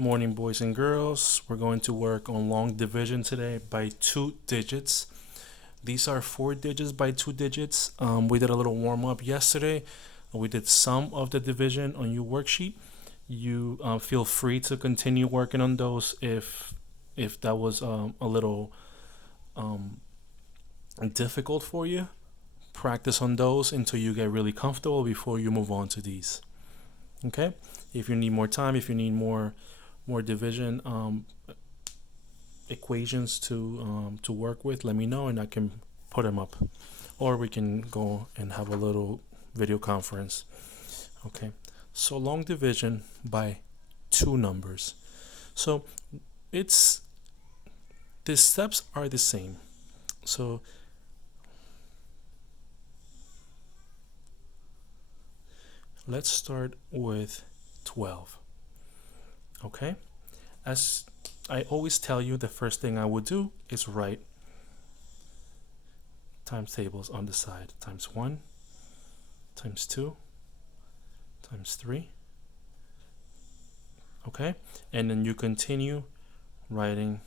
Morning, boys and girls. We're going to work on long division today by 2 digits. These are 4 digits by 2 digits. We did a little warm up yesterday. We did some of the division on your worksheet. You feel free to continue working on those if that was a little difficult for you. Practice on those until you get really comfortable before you move on to these. Okay? If you need more time, if you need more division equations to work with, let me know and I can put them up, or we can go and have a little video conference. Okay, so long division by 2 numbers. So it's the steps are the same. So let's start with 12. Okay, as I always tell you, the first thing I would do is write times tables on the side. Times 1, times 2, times 3. Okay, and then you continue writing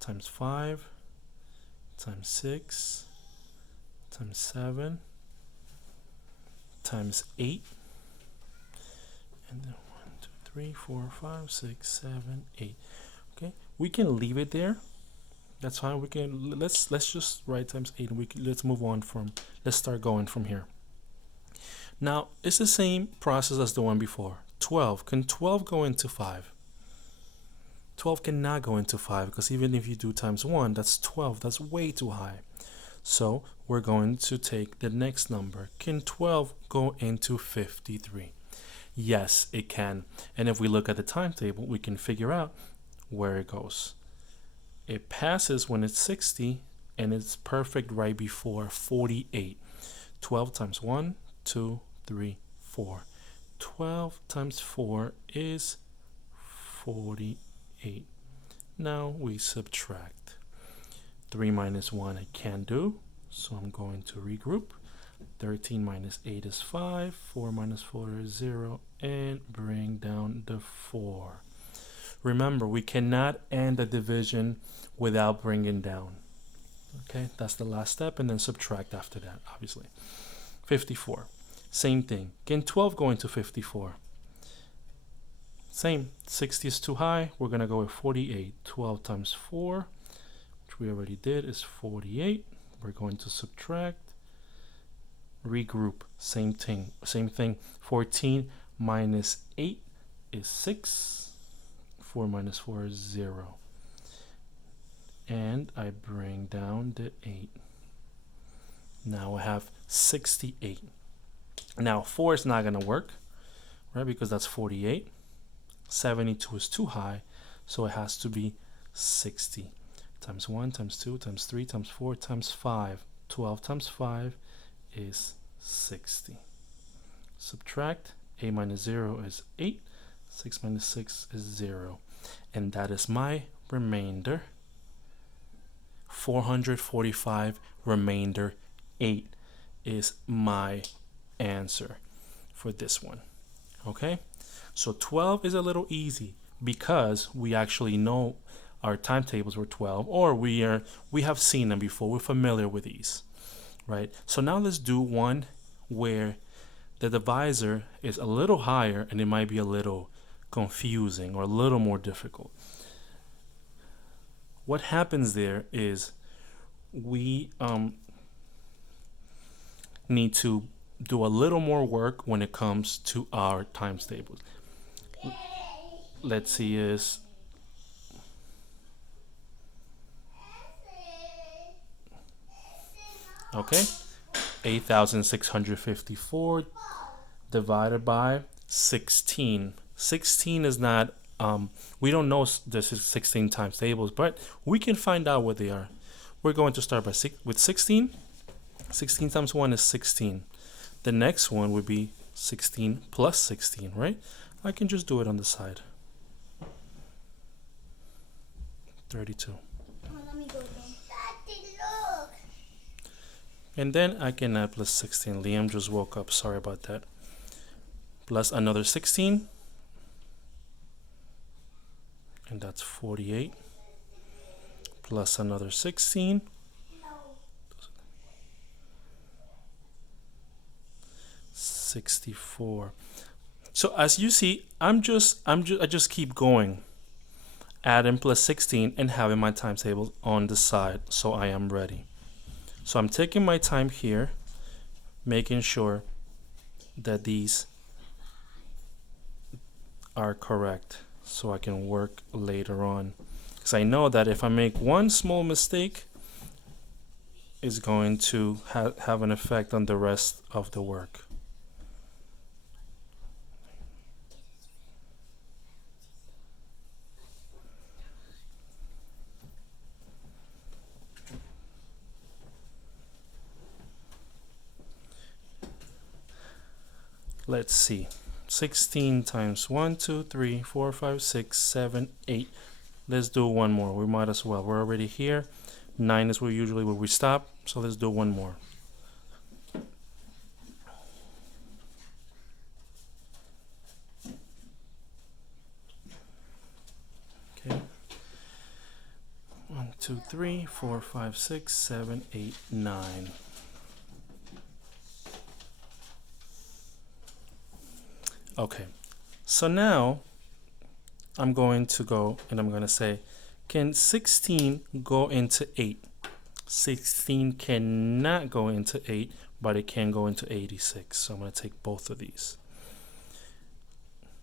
times 5, times 6, times 7, times 8, and then 3, 4, 5, 6, 7, 8. Okay, we can leave it there. That's fine. We can let's just write times 8 and let's move on let's start going from here. Now it's the same process as the one before. 12. Can 12 go into 5? 12 cannot go into 5 because even if you do times 1, that's 12. That's way too high. So we're going to take the next number. Can 12 go into 53? Yes, it can. And if we look at the timetable, we can figure out where it goes. It passes when it's 60, and it's perfect right before 48. 12 times 1, 2, 3, 4. 12 times 4 is 48. Now we subtract. 3 minus 1 I can't do, so I'm going to regroup. 13 minus 8 is 5, 4 minus 4 is 0, and bring down the 4. Remember, we cannot end a division without bringing down. Okay, that's the last step, and then subtract after that, obviously. 54, same thing. Can 12 go into 54? Same, 60 is too high, we're going to go with 48. 12 times 4, which we already did, is 48. We're going to subtract. Regroup, same thing. 14 minus 8 is 6. 4 minus 4 is 0. And I bring down the 8. Now I have 68. Now 4 is not going to work, right? Because that's 48. 72 is too high, so it has to be 60. Times 1, times 2, times 3, times 4, times 5. 12 times 5 is 60. Subtract. 8 minus 0 is 8. 6 minus 6 is 0. And that is my remainder. 445 remainder 8 is my answer for this one. Okay? So 12 is a little easy because we actually know our timetables were 12, or we have seen them before. We're familiar with these. Right? So now let's do one where the divisor is a little higher and it might be a little confusing or a little more difficult. What happens there is we need to do a little more work when it comes to our times tables. Let's see is okay, 8,654 divided by 16. 16 is not, we don't know this is 16 times tables, but we can find out what they are. We're going to start with 16. 16 times 1 is 16. The next one would be 16 plus 16, right? I can just do it on the side. 32. Let me go again. Daddy, look. And then I can add plus 16. Liam just woke up. Sorry about that. Plus another 16. and that's 48 plus another 16, 64. So as you see, I just keep going, adding plus 16 and having my times table on the side, so I am ready. So I'm taking my time here, making sure that these are correct so I can work later on, because I know that if I make one small mistake, it's going to have an effect on the rest of the work. Let's see. 16 times 1, 2, 3, 4, 5, 6, 7, 8. Let's do one more. We might as well. We're already here. 9 is usually where we stop. So let's do one more. Okay. 1, 2, 3, 4, 5, 6, 7, 8, 9. Okay, so now I'm going to go and I'm going to say, can 16 go into 8? 16 cannot go into 8, but it can go into 86. So I'm going to take both of these.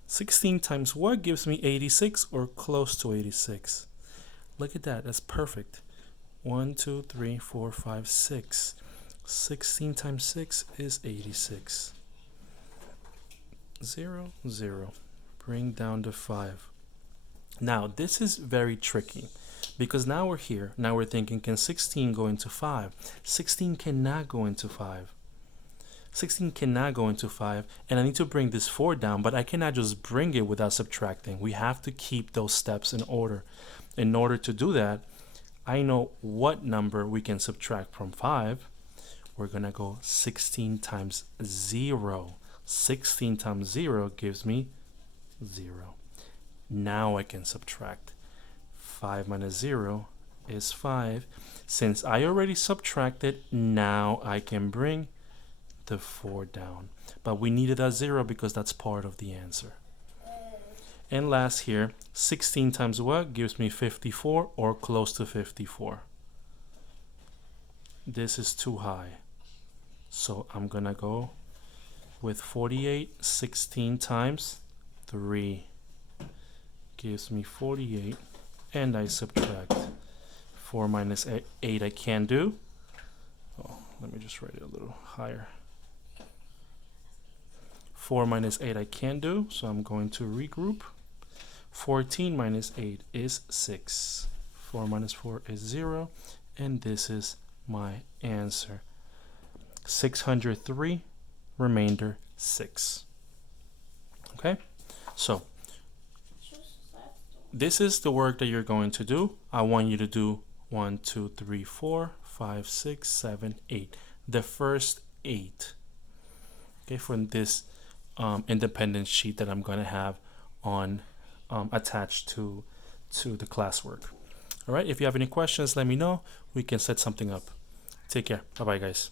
16 times what gives me 86 or close to 86? Look at that. That's perfect. 1, 2, 3, 4, 5, 6. 16 times 6 is 86. 0, 0. Bring down the 5. Now, this is very tricky because now we're here. Now we're thinking, can 16 go into 5? 16 cannot go into 5. 16 cannot go into 5, and I need to bring this 4 down, but I cannot just bring it without subtracting. We have to keep those steps in order. In order to do that, I know what number we can subtract from 5. We're going to go 16 times 0. 16 times 0 gives me 0. Now I can subtract. 5 minus 0 is 5. Since I already subtracted, now I can bring the 4 down. But we needed that 0 because that's part of the answer. And last here, 16 times what gives me 54 or close to 54. This is too high. So I'm going to go with 48. 16 times 3 gives me 48, and I subtract. 4 minus 8 I can do. Oh, let me just write it a little higher. 4 minus 8 I can do, so I'm going to regroup. 14 minus 8 is 6. 4 minus 4 is 0, and this is my answer. 603, remainder 6. Okay, so this is the work that you're going to do. I want you to do 1, 2, 3, 4, 5, 6, 7, 8. The first 8. Okay, from this independent sheet that I'm going to have on attached to the classwork. All right, if you have any questions, let me know. We can set something up. Take care. Bye-bye, guys.